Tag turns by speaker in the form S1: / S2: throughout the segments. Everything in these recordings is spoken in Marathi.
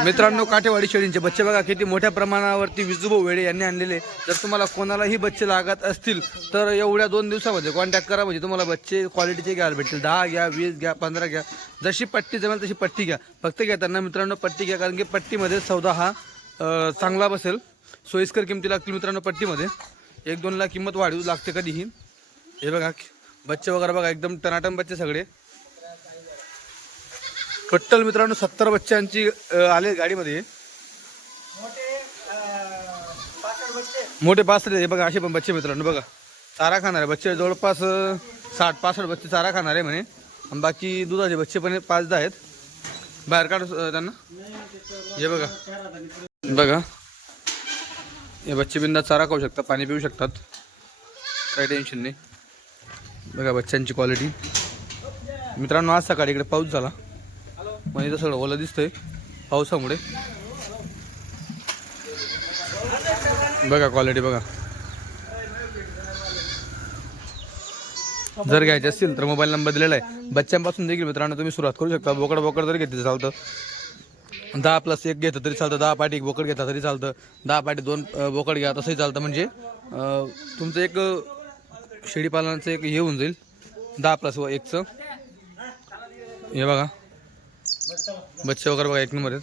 S1: मित्रांनो काठेवाडी शेळींचे बच्चे बघा किती मोठ्या प्रमाणावरती विजुभाऊ वेळे यांनी आणलेले. जर तुम्हाला कोणालाही बच्चे लागत असतील तर एवढ्या दोन दिवसामध्ये कॉन्टॅक्ट करा. म्हणजे तुम्हाला बच्चे क्वालिटीचे घ्यायला भेटतील. दहा घ्या वीस घ्या पंधरा घ्या. जशी पट्टी जमेल तशी पट्टी घ्या. फक्त घेताना मित्रांनो पट्टी घ्या. कारण की पट्टीमध्ये सौदा हा चांगला बसेल. सोयीस्कर किमती लागतील मित्रांनो पट्टीमध्ये. एक दोन लाख किंमत वाढवू लागते कधीही. हे बघा बच्चे वगैरे बघा एकदम टनाटन बच्चे सगळे. टोटल मित्रांनो सत्तर बच्चांची अं, आले गाडीमध्ये. मोठे पाच हे बघा असे पण बच्चे मित्रांनो बघा. चारा खाणारे बच्चे जवळपास अं, साठ पासष्ट बच्चे चारा खाणारे म्हणे. आणि बाकी दुधाचे बच्चे पण पाच दहा आहेत. बाहेर काढू अं, त्यांना. हे बघा. बघा. हे बच्चे बिंदा चारा खाऊ शकतात पाणी पिऊ शकतात. काही टेन्शन नाही. बघा बच्चांची क्वालिटी मित्रांनो आज सकाळी इकडे पाऊस झाला. म्हणजे इथं सगळं ओलं दिसतंय पावसामुळे. बघा क्वालिटी बघा. जर घ्यायचे असतील तर मोबाईल नंबर दिलेला आहे. बच्च्यांपासून देखील मित्रांनो तुम्ही सुरुवात करू शकता. बोकड बोकड जर घेतली चालतं. दहा प्लस एक घेतं तरी चालतं. दहा पाठी एक बोकड घेता तरी चालतं. दहा पाठी दोन बोकड घ्या तसंही चालतं. म्हणजे तुमचं एक शेळीपालनाचं एक हे होऊन जाईल. दहा प्लस व एकचं. हे बघा. बच्चे वगैरे बघा एक नंबर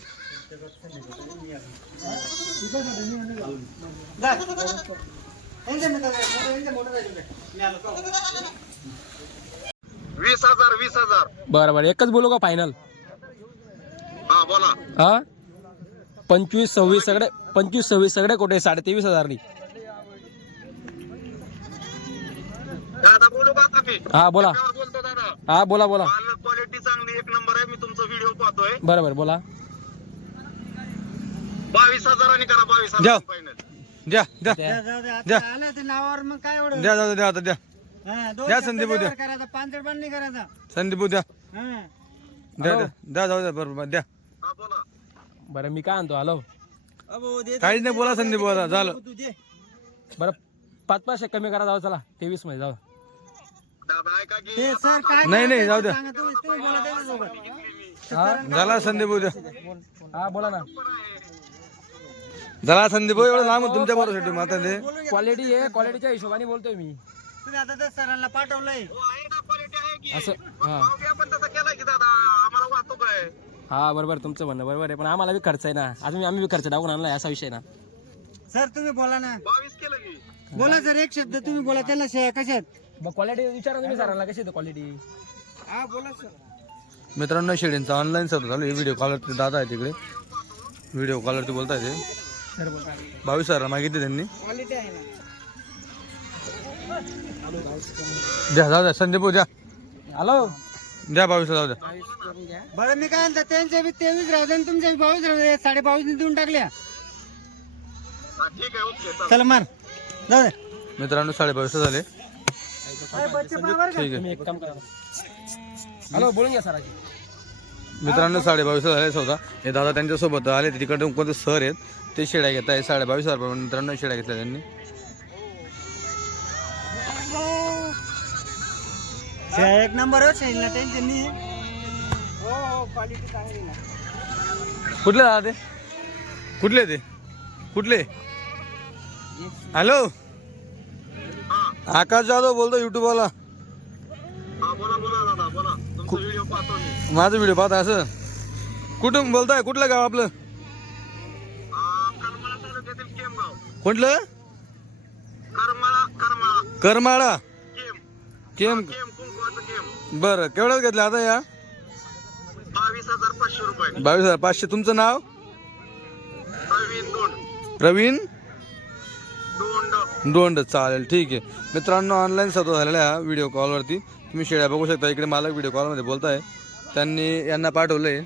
S2: वीस हजार वीस हजार.
S3: बरं बरं. एकच बोलू का फायनल
S2: हा बोला.
S3: हा? पंचवीस सव्वीस सगळे पंचवीस सव्वीस सगळे कुठे? साडे तेवीस हजारनी.
S2: दादा बोलू का आता मी?
S3: हा बोला.
S2: त्यावर बोलतो दादा.
S3: हा बोला बोला.
S2: माल क्वालिटी चांगली एक नंबर आहे मी तुमचा व्हिडिओ पाहतोय.
S3: बरं बरं बोला.
S2: बावीस हजारांनी करा बावीस
S1: द्या.
S2: हजार फायनल
S1: द्या द्या द्या
S4: आलं ते नावावर मग काय एवढं?
S1: द्या जाऊ द्या आता द्या
S4: हा, दोन
S1: द्या
S4: शब्द
S1: संदीप उद्या.
S4: व्यवहार करायचा पांचट पण नाही करायचा
S1: संदीप द्या
S4: हा.
S1: द्या द्या द्या जाऊ द्या बरोबर द्या
S2: हा बोला.
S3: बरं मी काय आणतो? हॅलो.
S4: अबो, दे-
S1: काहीच नाही बोला संदीप बोला. झालं.
S3: बरं पाच पाचशे कमी करा जाऊ चला. तेवीसमध्ये जाऊ.
S4: ते सर काय
S1: नाही नाही जाऊ द्या.
S4: सांगा तुम्ही तुम्ही बोला त्याच्यासोबत
S3: हा
S1: झाला संदीप द्या
S3: हा बोला ना.
S1: झाला संदीप एवढं लांब तुमच्या बरोबर माता ते.
S3: क्वालिटी आहे क्वालिटीच्या हिशोबाने बोलतोय मी.
S4: तुम्ही आता त्या सरांना पाठवलंय.
S2: हो, आहे ना क्वालिटी आहे की.
S3: असं हा.
S2: भाव बी आपण तसा केलाय की दादा आम्हाला वाहतूक आहे.
S3: हा बरोबर तुमचं म्हणणं बरोबर आहे पण आम्हाला बी खर्च आहे ना. अजून आम्ही बी खर्च टाकून आणला असा विषय ना.
S4: सर तुम्ही बोला ना.
S2: बावीस केलं की.
S4: बोला सर एक शब्द तुम्ही बोला त्याला शे- कशात
S3: मग क्वालिटी विचारा तुम्ही सरांना कशी आहे क्वालिटी
S4: हा बोला सर.
S1: मित्रांनो शेळींचा ऑनलाईन सर चालू आहे. व्हिडिओ कॉलरती दादा आहे तिकडे व्हिडिओ कॉलरती बोलता येते
S4: सर बोला.
S1: बावीस हजार मागितले त्यांनी.
S4: क्वालिटी आहे ना.
S1: द्या जाऊ द्या. संदीप द्या.
S3: हॅलो
S1: द्या बावीस जाऊ द्या.
S4: बरं मी काय म्हणतो त्यांचे बी तेवीस राहू दे आणि तुमचे बी बावीस राहू दे साडे बावीस देऊन टाकल्या.
S2: हा, ठीक आहे ओके. चला.
S4: चला मार. जाऊ दे.
S1: मित्रांनो साडे बावीस झाले? ठीक आहे.
S3: तुम्ही एक काम करा हॅलो बोलून घ्या सराची
S1: मित्रांनो साडे बावीस झाले सौदा हे दादा त्यांच्यासोबत आले. तिकडे कोणते सर आहेत ते शेळ्या घेत आहे साडे बावीस हजार रुपये मित्रांनो शेळ्या घेतल्या त्यांनी.
S4: एक नंबर हो हो हो क्वालिटी चांगली ना
S1: कुठले दादा ते? कुठले ते? कुठले? हॅलो? आकाश जाधव बोलतो युट्यूबवाला. माझा व्हिडिओ पाहता असं? कुठून बोलताय? कुठलं गाव आपलं? कुठलं?
S2: करमाळा केम.
S1: बरं केवढ्यात घेतलं आता या?
S2: बावीस हजार पाचशे रुपये.
S1: बावीस हजार पाचशे. तुमचं नाव?
S2: प्रवीण दोंड
S1: चालेल. ठीक आहे. मित्रांनो ऑनलाईन सत्र झालेल्या आहे व्हिडिओ कॉलवरती तुम्ही शेळ्या बघू शकता. इकडे मालक व्हिडिओ कॉलमध्ये बोलताय. त्यांनी यांना पाठवलं आहे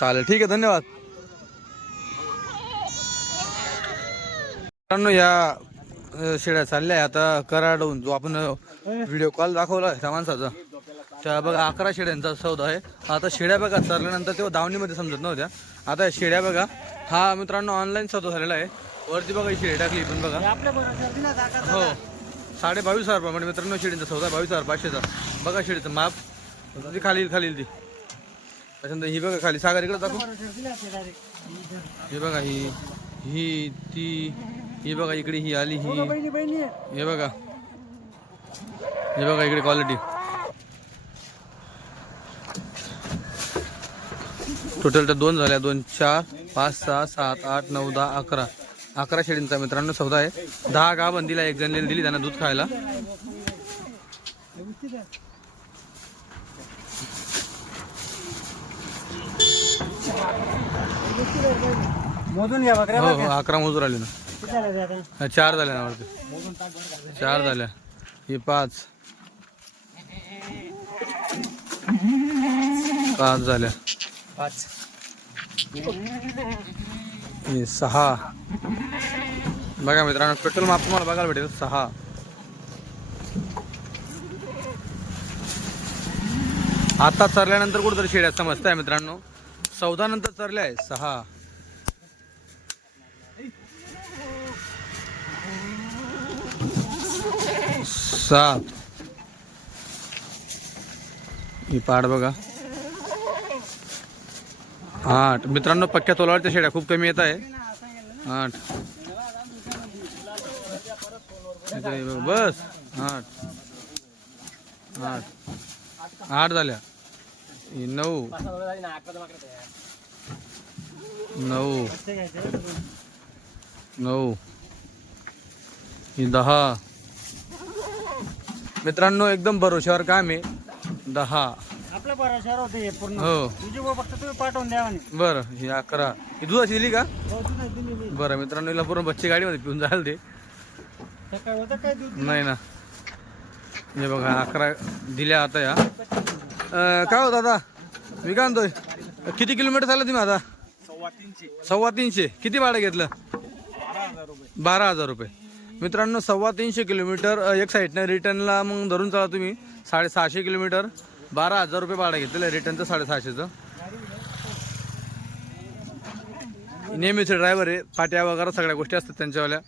S1: चालेल. ठीक आहे. धन्यवाद. मित्रांनो या शेळ्या चालल्या आहे आता कराडहून जो आपण व्हिडिओ कॉल दाखवला आहे त्या माणसाचा. त्या बघा अकरा शेड्यांचा सौदा आहे. आता शेड्या बघा चरल्यानंतर तेव्हा दावणीमध्ये समजत नव्हत्या. आता शेड्या बघा. हा मित्रांनो ऑनलाईन सौदा झालेला आहे. वरती बघा शेळी टाकली पण बघा.
S4: आपल्या बरोबर
S1: हो. साडे बावीस हजार रुपये म्हणजे मित्रांनो शेळीचा सौदा बावीस हजार पाचशेचा. बघा शेळीचं माप. ती खाली येईल, खाली येईल ती. त्याच्यानंतर ही बघा खाली सागर इकडे दाखव. हे बघा ही ही ती ही बघा इकडे ही आली ही. हे बघा. हे बघा इकडे क्वालिटी टोटल तर दोन झाल्या. दोन चार पाच सहा सात आठ नऊ दहा अकरा. अकरा शेळींचा मित्रांनो सौदा आहे. दहा गाभण दिला एक जण दिली त्यांना दूध खायला. हो. हो अकरा मजूर आले ना.
S4: झाले
S1: चार झाल्या ना वाटते चार झाल्या. ही पाच. पाच झाल्या.
S3: पाच.
S1: हे सहा. बघा मित्रांनो पेट्रोल माप तुम्हाला बघायला भेटेल. सहा. आता चरल्यानंतर कुठेतरी शेड्या समजत आहे मित्रांनो. चौदा नंतर चरल्या आहे सहा. सात. ही पाड बघा. आठ. मित्रांनो पक्क्या तोलावरच्या शेड्या खूप कमी येत आहे. आठ. बस. आठ. आठ. आठ झाल्या. नऊ. नऊ. नऊ. दहा. मित्रांनो एकदम भरोशावर काम आहे. दहा.
S4: आपल्या भरोशावर होते हे पूर्ण.
S1: हो.
S4: तुझी फक्त तुम्ही पाठवून द्या म्हणे.
S1: बरं ही अकरा ही दुधाची दिली का?
S4: हो, तू नाही दिलेली.
S1: बरं मित्रांनो हिला पूर्ण बच्ची गाडीमध्ये पिऊन जायला ते
S4: सकाळी होतं काय दूध
S1: नाही ना. हे बघा अकरा दिल्या आता या. अं, काय होत आता मी काय म्हणतोय? किती किलोमीटर चाललं तुम्ही आता? सव्वा तीनशे. किती भाडं घेतलं? बारा हजार रुपये. मित्रांनो सव्वा तीनशे किलोमीटर अं, एक साईडनं रिटर्नला मग धरून चाला तुम्ही. साडेसहाशे किलोमीटर. बारा हजार रुपये भाडं घेतलेलं आहे. रिटर्नचं साडेसहाशेचं. नेहमीचे ड्रायव्हर आहे. पाट्या वगैरे सगळ्या गोष्टी असतात त्यांच्यावाल्या.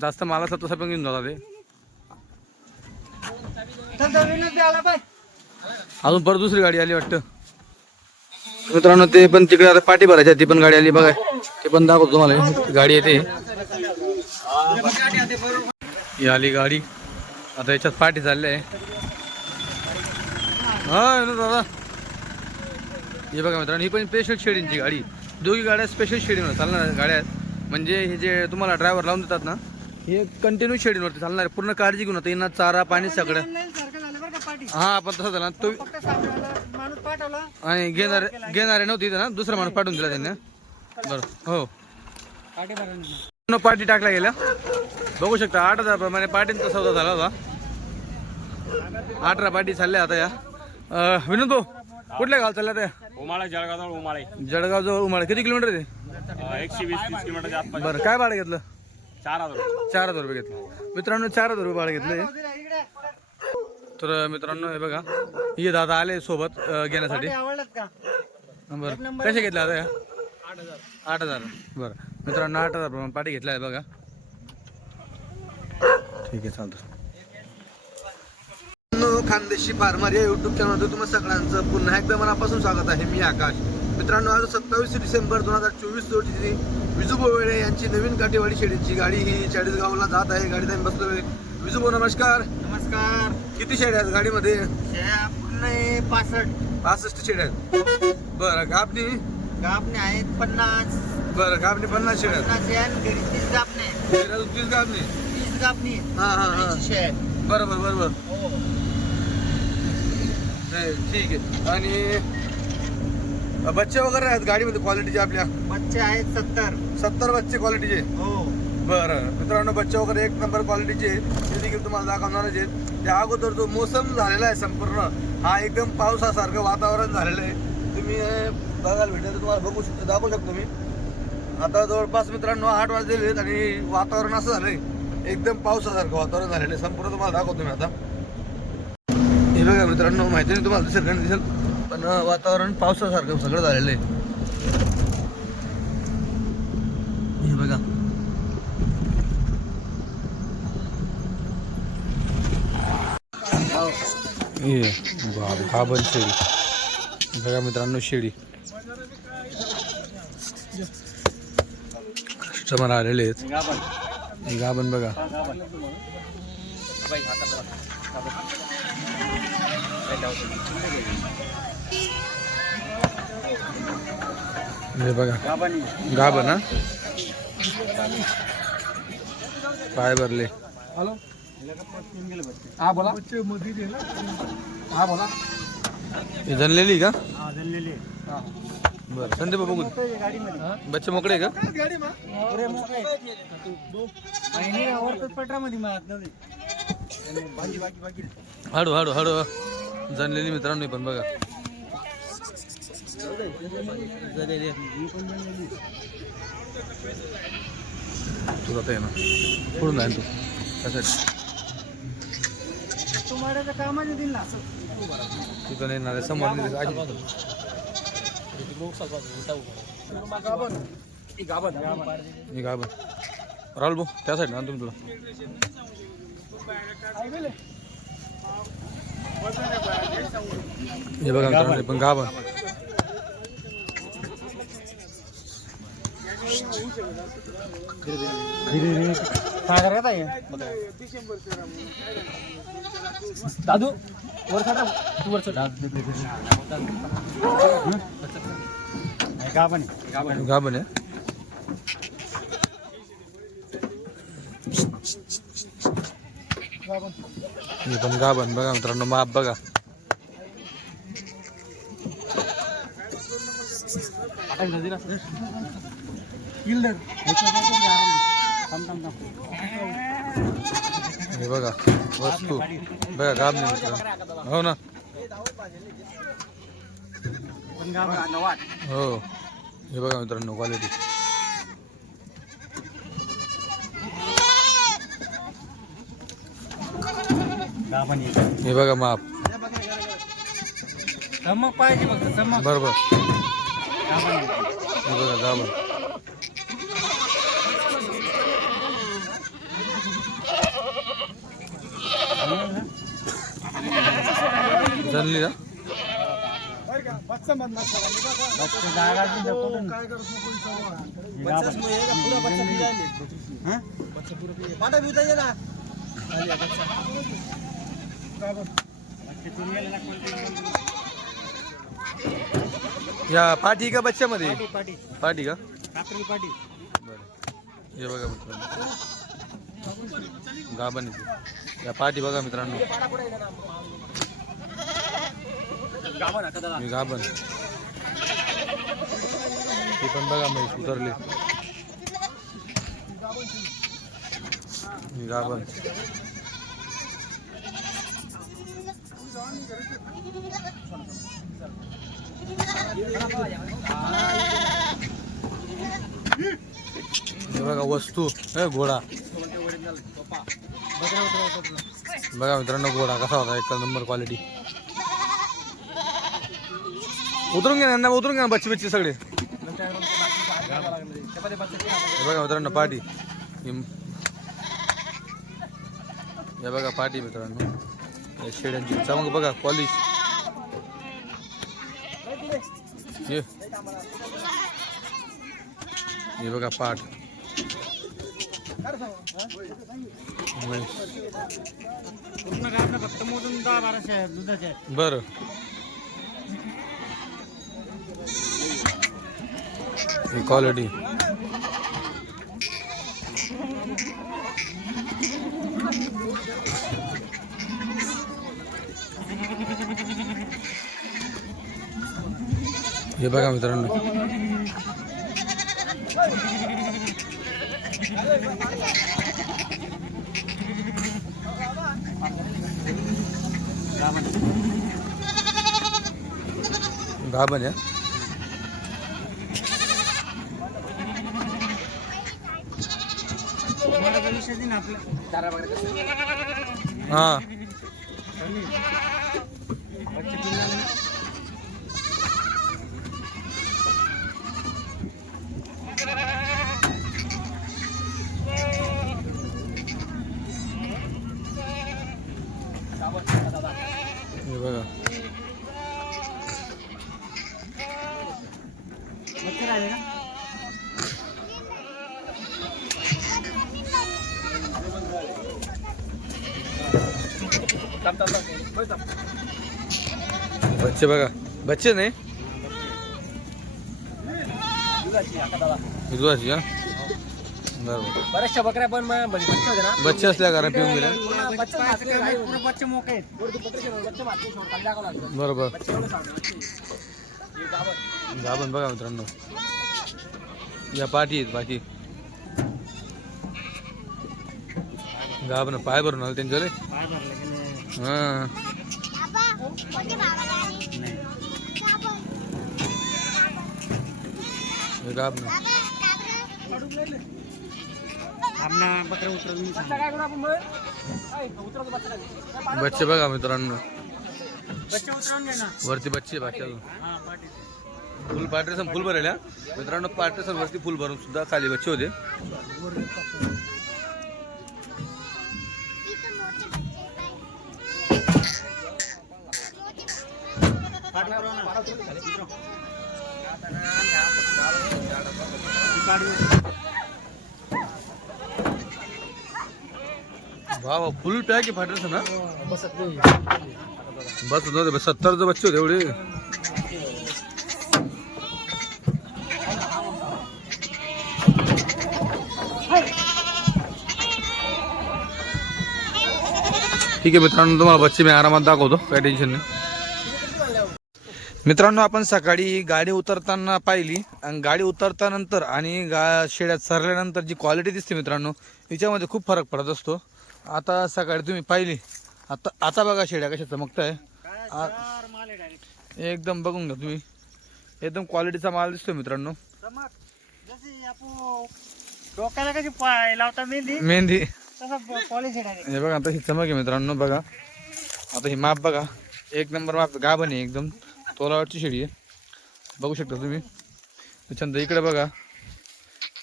S1: जास्त मला सत्ता पण घेऊन जातात ते. अजून परत दुसरी गाडी आली वाटतं. मित्रांनो ते पण तिकडे आता पाठी भरायच्या ती पण गाडी आली बघा. ते पण दाखवतो तुम्हाला. गाडी येते. ही आली गाडी. आता याच्यात पाठी चालली आहे. हा ना दादा. हे बघा मित्रांनो ही पण स्पेशल शेडिंगची गाडी. दोघी गाड्या स्पेशल शेडिंगवर चालणार गाड्या. आहेत म्हणजे हे जे तुम्हाला ड्रायव्हर लावून देतात ना हे कंटिन्यू शेडिंगवरती चालणार पूर्ण काळजी घेऊन आता यांना चारा पाणी सगळं. हा आपण तसं झाला तो आणि घेणारे घेणारे नव्हते इथं ना दुसरा माणूस पाठवून दिला त्यांनी. बरं हो. पूर्ण पार्टी टाकल्या गेल्या. बघू शकता आठ हजार प्रमाणे पार्टींचा सौदा झाला होता. अठरा पार्टी चालल्या आता या. विनोद भाऊ कुठल्या गाव चालल्या त्या
S2: उमाळे जळगाव उमाळे.
S1: जळगाव जवळ उमाळे. किती किलोमीटर आहे?
S2: एकशे वीस तीस किलोमीटरच्या आसपास.
S1: बरं काय भाडं घेतलं?
S2: चार हजार रुपये.
S1: चार हजार रुपये घेतलं. मित्रांनो चार हजार रुपये भाडं घेतलं तर मित्रांनो हे बघा. हे दादा आले सोबत अं, घेण्यासाठी.
S4: का
S1: बरं. कसे घेतले आता या? आठ हजार. बरं. मित्रांनो आठ हजार प्रमाणे पाठी घेतला आहे बघा. ठीक आहे चालतं खानदेशी फार्मर या युट्यूब चॅनलमध्ये तुम्हा सगळ्यांचं पुन्हा एकदा मनापासून स्वागत आहे. मी आकाश. मित्रांनो आज सत्तावीस डिसेंबर दोन हजार चोवीस रोजी विजूभाऊ वेळे यांची नवीन काठेवाडी शेडीची गाडी ही चाळीसगावला जात आहे. गाडीत आम्ही बसलोय. विजूभाऊ नमस्कार.
S4: नमस्कार.
S1: किती शेड्या आहेत गाडीमध्ये?
S4: पूर्ण पासष्ट.
S1: पासष्ट शेड्या आहेत. बरं गाबनी?
S4: गापणे आहेत पन्नास.
S1: बरं गाबनी पन्नास शेड्या आहेत.
S4: आहे घरी तीस
S1: शेड्या तीस
S4: गापणी
S1: हा हा हा. बरोबर बरोबर.
S4: हो.
S1: नाही, ठीक आहे. आणि बच्चे वगैरे आहेत गाडीमध्ये क्वालिटीचे आपल्या?
S4: बच्चे आहेत सत्तर.
S1: सत्तर बच्चे क्वालिटीचे
S4: हो.
S1: बरं. मित्रांनो बच्चे वगैरे एक नंबर क्वालिटीचे ते देखील तुम्हाला दाखवणारच आहेत. त्या अगोदर जो मोसम झालेला आहे संपूर्ण हा एकदम पावसासारखं वातावरण झालेलं आहे. तुम्ही बघायला भेटेल तर तुम्हाला बघू शकतो दाखवू शकतो मी. आता जवळपास मित्रांनो आठ वाजलेले आहेत आणि वातावरण असं झालंय. एकदम पावसासारखं वातावरण झालेलं आहे. संपूर्ण तुम्हाला दाखवतो मी आता. दिसलं का मित्रांनो माहिती नाही तुम्हाला दिसेल का दिसेल. पण वातावरण पावसासारखं सगळं झालेलं आहे. हे बघा. हे बाब शेळी. बघा मित्रांनो शेळी. कस्टमर आलेले आहेत. गाभण बघा. बघा. गाभण ना पाय भरले.
S3: हॅलो? हा बोला. हा बोला.
S1: जनलेली का? बरं संदीप बघू बच्चे मोकळे का?
S4: पुरे
S1: हळू हळू हळू जणलेली मित्रांनो पण बघा. तू जाता ये ना. पुढून जाईल तू. त्यासाठी.
S4: कामाने दिल ना
S1: तिथं येणार आहे. समोर नाही दिसत. राहुल भाऊ त्या साईड ना तुम्ही तुला हे बघा मित्रांनो, पण गाभण.
S4: आहे
S3: दादू वर चढ तू वर चढ.
S4: पण
S1: गाभण आहे. मी पण गाभण बघा मित्रांनो माप बघा. हे बघा वस्तू. बघा गाब नाही मित्र हो ना? हो. हे बघा मित्रांनो क्वालिटी हे बघा माप.
S4: चमक पाहिजे फक्त चमक.
S1: बरोबर. हे बघा गाभण ना?
S4: जागा
S1: या पाठी का बच्च्यामध्ये?
S4: पाटी
S1: पाठी. का?
S4: काकडी पाटी
S1: बरं. हे बघा मित्रांनो. गाभण. या पाठी बघा मित्रांनो. हे गाभण ते पण बघा म्हैस उतरले गाभण. हे बघा वस्तू हे घोडा. बघा मित्रांनो घोडा कसा होता एक नंबर क्वालिटी उतरून घ्या ना उतरून घ्या ना बच्ची बच्चे सगळे. बघा मित्रांनो पाठी हे बघा पाठी मित्रांनो. शेड्यांची चमक बघा पॉलिश हे हे बघा पाठ
S4: बर
S1: बरं. ही क्वालिटी हे बघा मित्रांनो गाभण आहे
S4: तुम्हाला तर विषय नाही ना आपलं
S1: हा
S4: बच्चे पिल्लाला ना.
S1: हे बघा
S4: Tam, tam, tam.
S1: बच्चे बघा. बच्चे नाही? दुधाची का? बरोबर.
S3: बऱ्याचशा बकऱ्या पण मग बच्चे होते ना?
S1: बच्चे असल्या कारण पिऊन गेल्या
S3: पूर्ण बच्चे मारले, गाई होते.
S4: पूर्ण बच्चे मोके आहेत
S3: वरती बकरीचे बच्चे मारले, सोड, खाली टाकावं लागलं.
S1: बरोबर.
S3: बच्चे एवढे सांगतो, बच्चे. हे गाभण.
S1: गाभण बघा मित्रांनो. या पाठी आहेत बाकी गाभण पाय भरून आले त्यांच्याकडे
S4: काय नाही?
S3: बच्चा
S1: बघा मित्रांनो.
S4: बच्चे उतरवून घे ना.
S1: वरती बच्चे बाकी अजून.
S4: हा
S1: फुल पार्टेसन फुल भरेल हा. मित्रांनो पार्टेसन वरती फुल भरून सुद्धा खाली बच्चे होते.
S4: पाठी उतरव ना. उतरव.
S1: वा वा फुल पॅक आहे पार्टेसन ना
S3: बसत नाही.
S1: बस नव्हते बस सत्तरचे बच्चे होते एवढे ठीक आहे मित्रांनो तुम्हाला बच्चे मी आरामात दाखवतो काही टेन्शन नाही मित्रांनो आपण सकाळी गाडी उतरताना पाहिली आणि गाडी उतरतानंतर आणि गा शेड्यात सरल्यानंतर जी क्वालिटी दिसते मित्रांनो हिच्यामध्ये खूप फरक पडत असतो. आता सकाळी तुम्ही पाहिली. आता आता बघा शेड्या कशा चमकताय
S4: माल आहे
S1: एकदम बघून घ्या तुम्ही. एकदम क्वालिटीचा माल दिसतोय मित्रांनो.
S4: डोक्याला कशी पाय लावता मेहंदी
S1: मेहंदी. हे बघा आता ही चमक आहे मित्रांनो बघा. आता ही माप बघा. एक नंबर माप गाभण आहे एकदम. तोलावरची शेळी आहे. बघू शकता तुम्ही. त्याच्यानंतर इकडे बघा.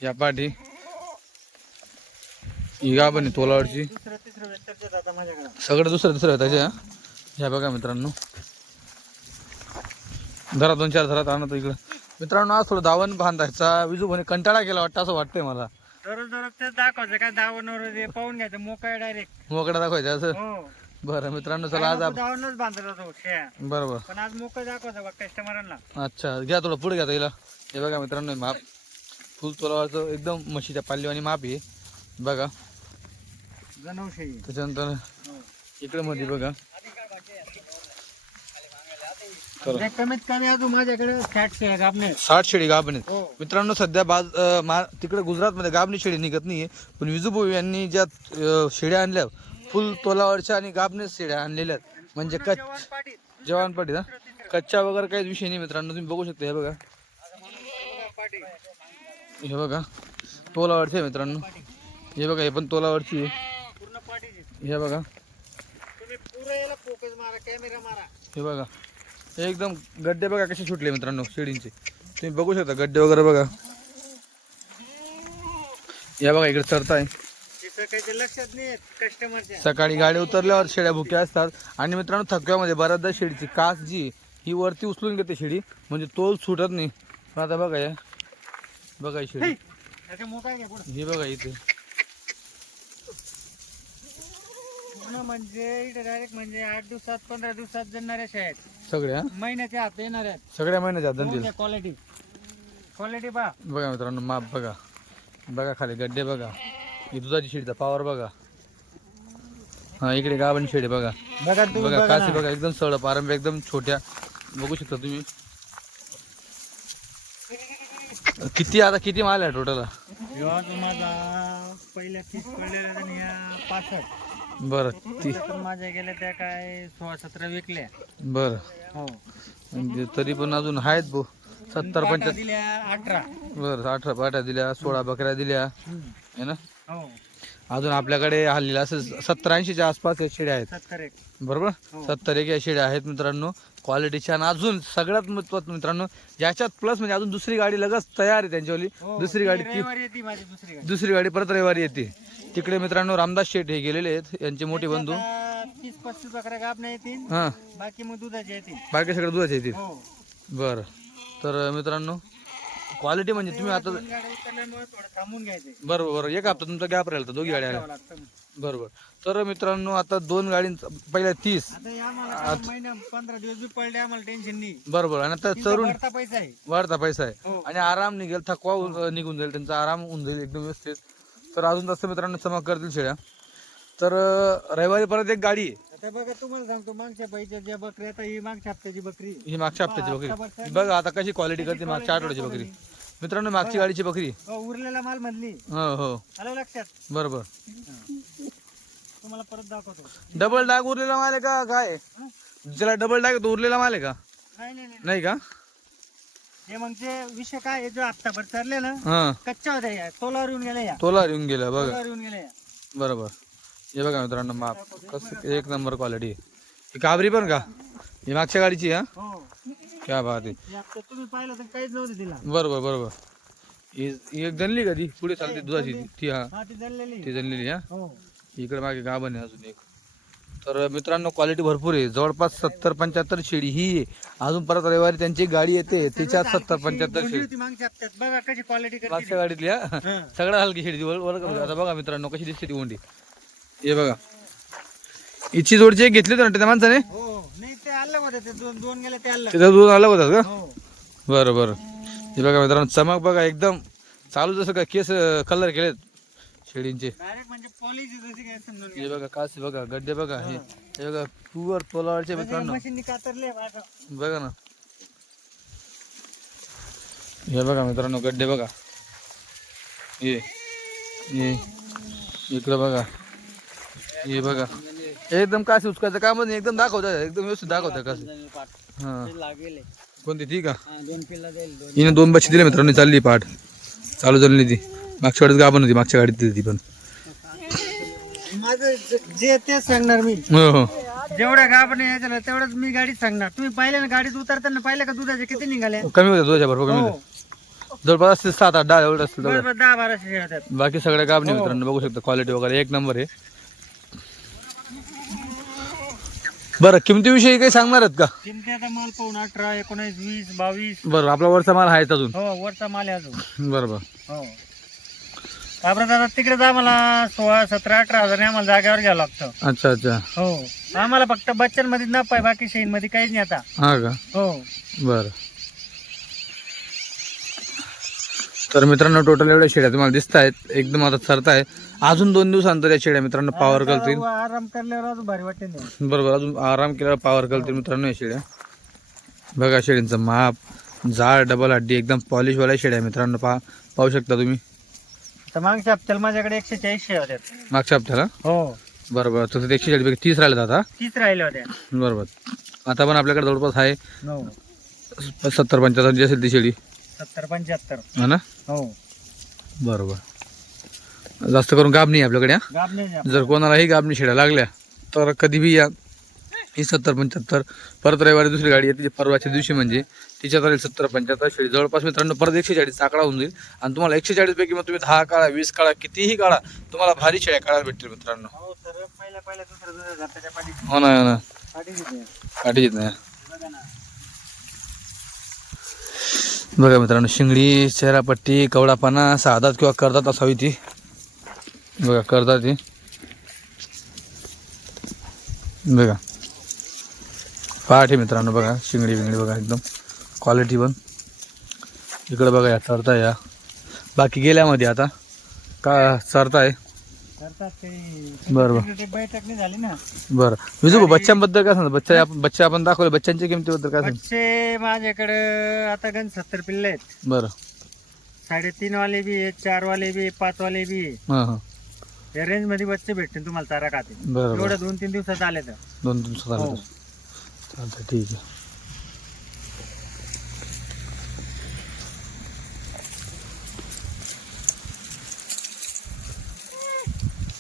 S1: या पाठी. ही गाभण आहे तोलावरची. सगळं दुसरं दुसरं आहे त्याच्या ह्या बघा मित्रांनो. धरा दोन चार धरात आणत इकडं. मित्रांनो आज थोडं दावण बांधायचा. विजू म्हणे कंटाळा केला वाटतं असं वाटतंय मला.
S4: दररोज दररोज तेच दाखवायचं. काय दावणवर हे पाहून घ्यायचं. मोकळं डायरेक्ट
S1: मोकळा दाखवायचं असं.
S4: हो.
S1: बरं मित्रांनो चला आज आप-
S4: दावणच बांधला जातो शेळ्या
S1: बरोबर.
S4: पण आज मोकळं दाखवायचं बघ कस्टमरांना
S1: अच्छा घ्या थोडं पुढे घ्या हिला. हे बघा मित्रांनो हे माप. फुल तोलावाचं एकदम म्हशीच्या पाल्लीवानी माप आहे बघा. त्याच्यानंतर. इकडे मध्ये बघा. चला.
S4: कमीत कमी अजून माझ्याकडे फॅट गाबणे.
S1: साठ शेळी गाभण आहेत
S4: हो.
S1: मित्रांनो सध्या बाज अं, मा तिकडे गुजरातमध्ये गाबणी शेळी निघत नाहीये. पण विजूभाऊ यांनी ज्या अं, शेळ्या आणल्या फुल तोलावरच्या आणि गाबणे शेळ्या आणलेल्या आहेत. म्हणजे कच
S4: जवान पाटीत
S1: ना कच्च्या वगैरे काहीच विषय नाही मित्रांनो तुम्ही बघू शकता हे बघा. हे बघा तोलावरचे आहे मित्रांनो. हे बघा हे पण तोलावरची आहे. हे बघा. हे बघा. हे एकदम गड्डे बघा कसे सुटले मित्रांनो शेळींचे तुम्ही बघू शकता गड्डे वगैरे बघा. या बघा इकडे चरताय सकाळी गाडी उतरल्यावर शेळ्या भुक्या असतात. आणि मित्रांनो थकव्यामध्ये बऱ्याचदा शेळीची कास जी ही वरती उचलून घेते शेळी म्हणजे तोल सुटत नाही. पण आता बघा या. बघा ही ही बघा इथे.
S4: म्हणजे डायरेक्ट म्हणजे आठ दिवसात पंधरा दिवसात जणणाऱ्या शेळ्या आहेत.
S1: सगळ्या?
S4: महिन्याच्या हात येणार आहेत.
S1: सगळ्या महिन्याच्या दंतील
S4: क्वालिटी क्वालिटी पहा.
S1: बघा मित्रांनो माप बघा. बघा खाली गड्डे बघा. ही दुधाची शेळीचा पावर बघा. हा इकडे गाभण शेळी बघा.
S4: बघा तुम्ही
S1: बघा काशी. बघा एकदम सरळ पारंब्या एकदम छोट्या. बघू शकता तुम्ही. किती आता किती माल आहे टोटल
S4: पहिल्या तीस पासष्ट.
S1: बरं
S4: माझ्या गेल्या त्या काय सोळा सतरा विकल्या.
S1: बरं.
S4: हो.
S1: म्हणजे तरी पण अजून आहेत भाऊ सत्तर
S4: दिल्या अठरा.
S1: बरं अठरा पाट्या दिल्या सोळा बकऱ्या दिल्या. है ना? अजून आपल्याकडे हल्लीला असं सत्तर ऐंशीच्या आसपास या शेळ्या आहेत.
S4: सत्तर एक.
S1: बरोबर?
S4: हो.
S1: सत्तर एक या शेळ्या आहेत मित्रांनो. क्वालिटीच्या आणि अजून सगळ्यात महत्वाचं मित्रांनो याच्यात प्लस म्हणजे अजून दुसरी गाडी लगेच तयार आहे त्यांच्यावाली.
S4: हो,
S1: दुसरी गाडी ती
S4: दुसरी गाडी.
S1: परत रविवारी येते. तिकडे मित्रांनो रामदास शेठ हे गेलेले आहेत यांचे मोठे बंधू.
S4: तीस पस्तीस बकऱ्या गाबण्या येतील.
S1: हां.
S4: बाकी मग दुधाचे येतील.
S1: बाकी सगळे दुधाचे येतील.
S4: हो.
S1: बरं. तर मित्रांनो क्वालिटी म्हणजे तुम्ही आता
S4: दोन गाड्या उतरल्यामुळे थोडं थांबून घ्यायचे
S1: बरोबर बरोबर. एक हप्ता तुमचा गॅप राहिला होता दोघी गाड्या आल्या
S4: लागतं
S1: बरोबर. तर मित्रांनो आता दोन गाडींचा पहिल्या तीस.
S4: आता या आम्हाला काय महिना पंधरा दिवस बी पडले आम्हाला टेन्शन नाही.
S1: बरोबर. आणि आता चरून
S4: भरता पैसा आहे.
S1: वाढता पैसा आहे.
S4: हो.
S1: आणि आराम निघेल थकवा होऊन- निघून जाईल त्यांचा आराम होऊन जाईल एकदम व्यवस्थित. तर अजून जास्त मित्रांनो चमक करतील शेळ्या. तर अं, रविवारी परत एक गाडी आहे.
S4: आता बघा तुम्हाला सांगतो मागच्या बाईच्या ज्या बकरी आता ही मागच्या हप्त्याची बकरी
S1: ही मागच्या हप्त्याची बकरी. बघा आता कशी क्वालिटी करते मागच्या आठवड्याची बकरी. मित्रांनो मागची गाडीची बकरी.
S4: हो, उरलेला माल मधली
S1: हो हो.
S4: आलं लक्षात?
S1: बरोबर.
S4: तुम्हाला परत दाखवतो.
S1: डबल डाग उरलेला माल आहे का? काय? ज्याला डबल डाग तो उरलेला माल आहे का?
S4: नाही
S1: का?
S4: हे मग ते विषय काय जो हप्ताभर चालले ना
S1: हा.
S4: कच्च्या होत्या या तोलावर येऊन गेल्या या.
S1: तोला येऊन गेला बघा.
S4: तोलावर येऊन गेल्या या.
S1: बरोबर. हे बघा मित्रांनो माप. कसं एक नंबर क्वालिटी ही काबरी पण का? ही मागच्या गाडीची हा? क्या बात आहे.
S4: हप्ता तुम्ही पाहिलं तर काहीच नव्हतं तिला
S1: बरोबर बरोबर. ही ही एक जनली का ती? पुढे चालते दुधाची ती- ती हा.
S4: हा ती जळलेली
S1: ती जनलेली हा.
S4: हो
S1: इकडे मागे गाभण आहे अजून एक. तर मित्रांनो क्वालिटी भरपूर आहे. जवळपास सत्तर पंच्याहत्तर शेळी ही आहे. अजून परत रविवारी त्यांची गाडी येते. त्याच्यात सत्तर पंच्याहत्तर
S4: होती मागच्या हप्त्यात. बघा कशी क्वालिटी करते
S1: मागच्या गाडीतली. सगळ्या हलकी वर वर. आता बघा मित्रांनो कशी दिसते ती कोंडी हे बघा. हिची जोडची एक घेतली होती ना त्या माणसाने?
S4: हो नाही ते आलं होतं ते दोन दोन गेले ते आलं.
S1: त्याचा दूध आला होता का?
S4: हो.
S1: बरं बरं. हे बघा मित्रांनो चमक बघा एकदम चालू जसं का केस कलर केलेत शेळींचे
S4: डायरेक्ट म्हणजे पॉलिश जशी काय समजून
S1: हे बघा कास बघा गड्डे बघा हे हे. बघा प्युअर तोलावरचे मित्रांनो.
S4: कातरले माझं
S1: बघा ना. हे बघा मित्रांनो गड्डे बघा. हे हे इकडं बघा. हे बघा. एकदम काशी उचकायचं काम नाही एकदम दाखवतात एकदम व्यवस्थित दाखवतात काशी. हा.
S4: लागेल
S1: कोणती? ती का?
S4: दोन पिल्ला
S1: हिने दोन बच्चे दिले मित्रांनो चालली पाठ. चालू झाली ती. मागच्या गाडीत गाभण होती मागच्या गाडीत ती पण.
S4: माझं जे- तेच सांगणार मी.
S1: हो हो.
S4: जेवढ्या गाभण यायचं तेवढंच मी गाडीत सांगणार. तुम्ही पाहिले ना गाडीत उतरताना पाहिलं का दुधाचे किती निघाले?
S1: कमी होत्या तुझ्या भरपूर कमी
S4: हो
S1: होत्या जवळपास सात आठ दहा एवढं.
S4: बरोबर दहा बाराशे
S1: बाकी सगळ्या गाभणी मित्रांनो बघू शकता क्वालिटी वगैरे. एक नंबर आहे. बरं किमतीविषयी काही सांगणार आहेत का?
S4: किमती आता माल पाहून अठरा एकोणीस वीस बावीस.
S1: बरं आपला वरचा माल आहेच अजून?
S4: हो वरचा माल आहे अजून.
S1: बरोबर
S4: हो. काबरा दादा तिकडे जा मला सोळा सतरा अठरा हजार आम्हाला जागेवर घ्यावं लागतं.
S1: अच्छा अच्छा.
S4: हो. आम्हाला फक्त बच्चनमध्ये न पाय बाकी शेणमध्ये काहीच नाही आता.
S1: हा का?
S4: हो.
S1: बरं. तर मित्रांनो टोटल एवढ्या शेड्या तुम्हाला दिसत आहेत एकदम आता सरत आहे अजून दोन दिवसानंतर या शेड्या मित्रांनो पावर करतील.
S4: आराम करल्यावर अजून भारी वाटते
S1: बरोबर अजून आराम केल्यावर पावर करतील मित्रांनो या शेड्या बघा शेळ्यांचं माप जाड डबल हड्डी एकदम पॉलिशवाल्या शेड्या मित्रांनो पहा पाहू शकता तुम्ही.
S4: तर मागच्या हप्त्याला माझ्याकडे एकशे चाळीस शेळ्या होत्या.
S1: मागच्या हप्त्याला?
S4: हो.
S1: बरोबर तर एकशे चाळीस पैकी तीस राहिले आता.
S4: तीच राहिल्या होत्या.
S1: बरोबर. आता पण आपल्याकडे जवळपास आहे
S4: हो.
S1: सत्तर पंच्याहत्तर जी असेल ती शेळी.
S4: सत्तर पंच्याहत्तर.
S1: हा ना?
S4: हो.
S1: बरोबर. जास्त करून गाबणी आहे आपल्याकडे हा. जर कोणालाही गाबणी शेड्या लागल्या तर कधी बी या ही सत्तर पंच्याहत्तर परत रविवारी दुसरी गाडी येते परवाच्या दिवशी म्हणजे तिच्यात राहील सत्तर पंच्याहत्तर शेळी जवळपास मित्रांनो परत एकशे चाळीस आकडा होऊन जाईल. आणि तुम्हाला एकशे चाळीस पैकी मग तुम्ही दहा काळा वीस काळा कितीही काळा तुम्हाला भारी शेळ्या काढायला भेटतील मित्रांनो.
S4: हो
S1: ना हो ना. काठी येत नाही
S4: बघा
S1: मित्रांनो शिंगडी चेहरापट्टी कवडापाना साधात किंवा करतात असावी ती. बघा करतात ती बघा. पाठी मित्रांनो बघा शिंगडी विंगडी बघा एकदम क्वालिटी पण. इकडं बघा या चरता या. बाकी गेल्यामध्ये आता का चरताय?
S4: ते. बैठक नाही झाली ना.
S1: बरं. विजू बच्चांबद्दल काय सांगता? बच्चा बच्चे आपण दाखवले बच्चांच्या किमतीबद्दल काय सांगता?
S4: बच्चे माझ्याकडे आता गण सत्तर पिल्ले आहेत.
S1: बरं.
S4: साडेतीन वाले बी आहेत चार वाले बी पाच वाले बी.
S1: हां हां.
S4: या रेंजमध्ये बच्चे भेटतील तुम्हाला चारा खाते एवढं दोन तीन दिवसात आले तर.
S1: दोन तीन स्वतः
S4: हो.
S1: चालतं ठीक आहे.